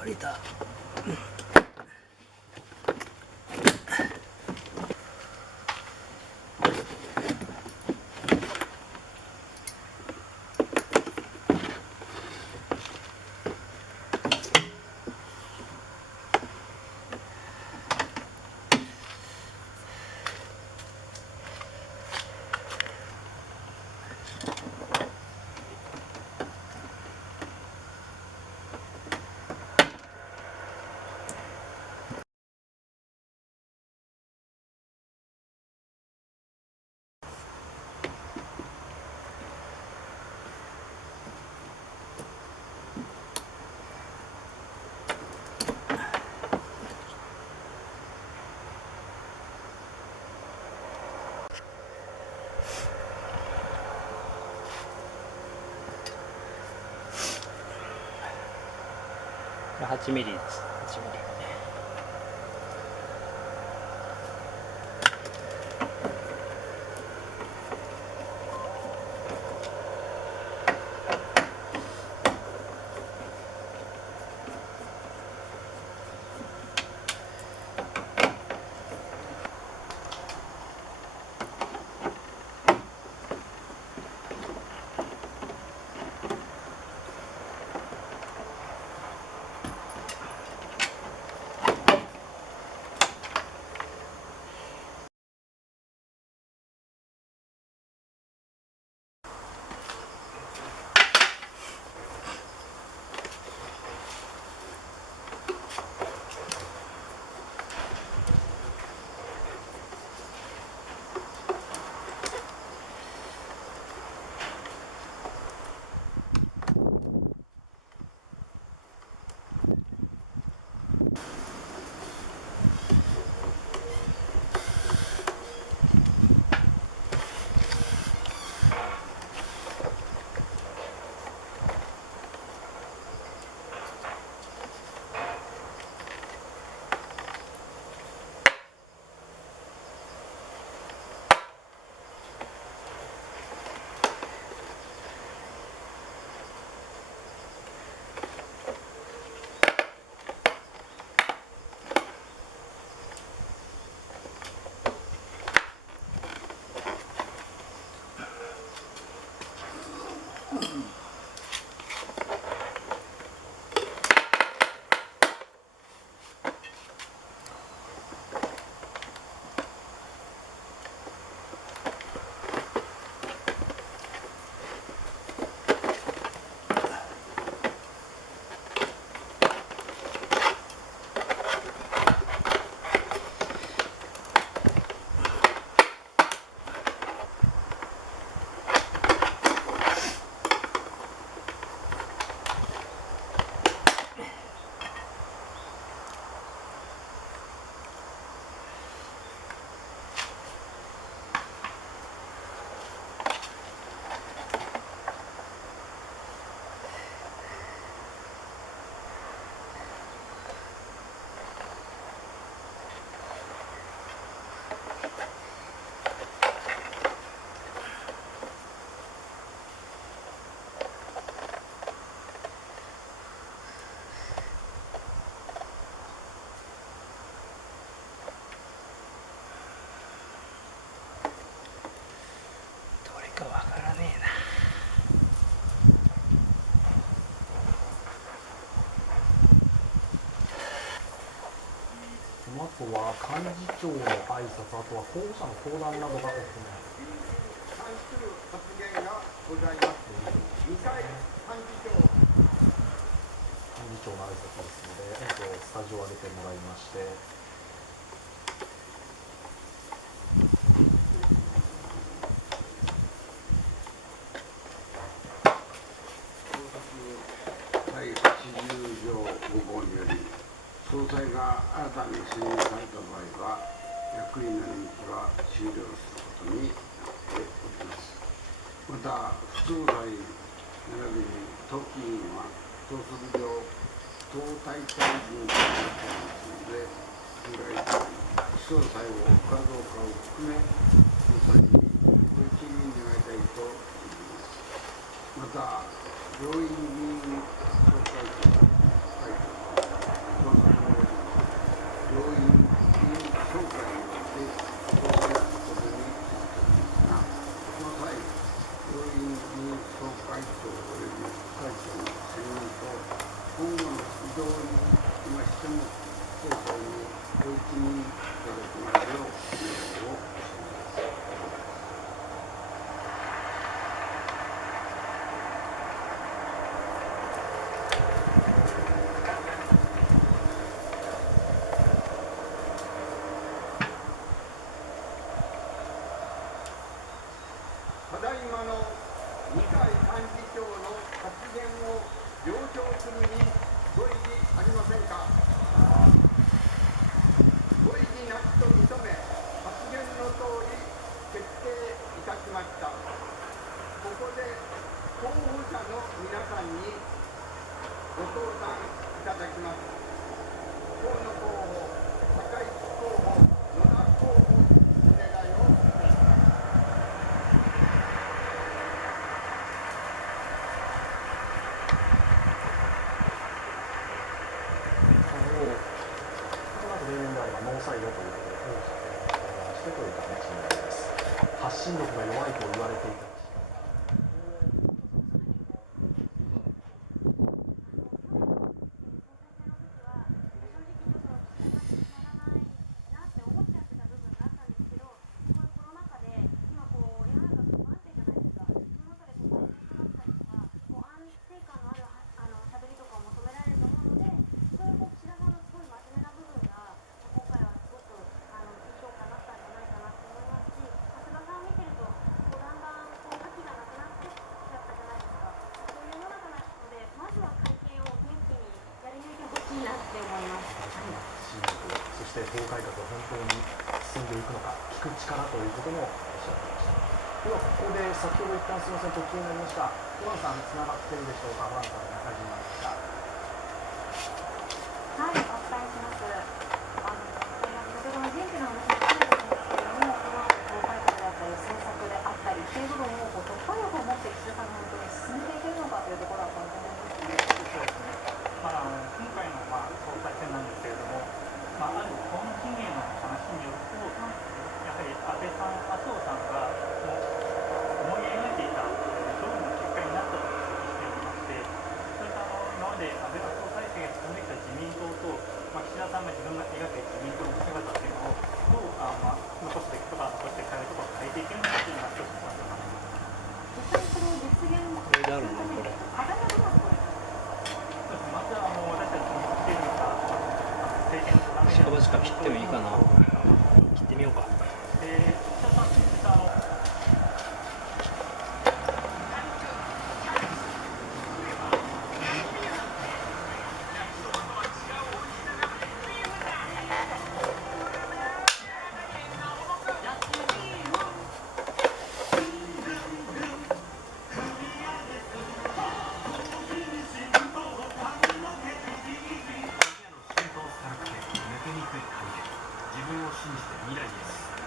割れた。8ミリです。8ミリ。わからねえな。あとは幹事長の挨拶、あとは候補者の登壇などが行われ関する発言がございます。2回幹事長の挨拶ですので、スタジオを出てもらいまして、第80条5項により、総裁が新たに選任された場合は、役員の任期は終了することになっております。また、副総裁並びに党紀委員は、党則上、党大会議員となっていますので、従来、副総裁を置くかどうかを含め、総裁にご一任願いたいと思います。また、両院議員総会長会長長および副会長の選任と今後の移動につきましても総裁にご一任いただきますようお願いをいたします。ただいまの二階幹事長の発言を了承するにご異議ありませんか。ご異議なしと認め、発言の通り決定いたしました。ここで候補者の皆さんにご登壇いただきます。河野候補、高市候補、野田候補、お願いをいたします。例年であればノーサイドということで候補者をしてという形になります。発信力が弱いと言われていたそして法改革が本当に進んでいくのか聞く力ということもおっしゃっていました。ではここで先ほど一旦すみません途中になりました。ホランさんつながっているでしょうか。ホランさん中島でした。はい、お伝えします。先ほどの人事の話もそうなんですけれども、この法改革であったり政策であったりという部分を突破力を持って岸田さんが本当に進めていけるのかというところはポイントになりますね。今回の総裁選なんですけれども、ある河野陣営の話によると、やはり安倍さん、麻生さんが思い描いていた勝利の結果になったと指摘していまして、それから今まで安倍麻生体制が進んできた自民党と、岸田さんが自分が描く自民党の姿というのをどう残すべきとか、残して変えるとか変えていけるのかというのが一つポイントになります。実際その実現をこれであるのこれ。課題はどんなところですか。まず私たちの来ているのが政権のしかばしか切ってもいいかな。切ってみようか。岸田さん実は自分を信じて未来です。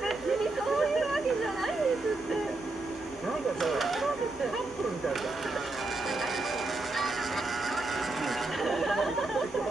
別にそういうわけじゃないですって。なんかさ、カップルみたいじゃん。